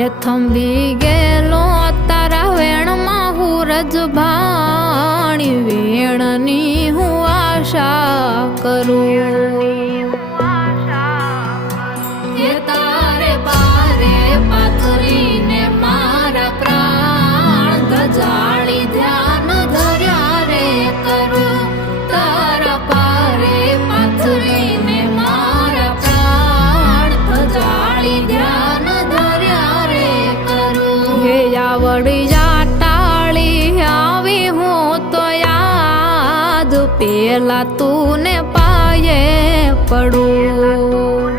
એ થંભી ગયેલો તારા વેણમાં હું રજભાણી વેણની હું આશા કરું એ તારે પારે પાથરીને મારા પ્રાણ ધજાળી ધ્યાન ધર્યા રે કરું તારા પારે પાથરીને મારા પ્રાણ ધજાળી ધ્યાન ધર્યા રે કરું હે આવડી જાટાળી આવી હું તો યાદ પેલા તું ને પાયે પડું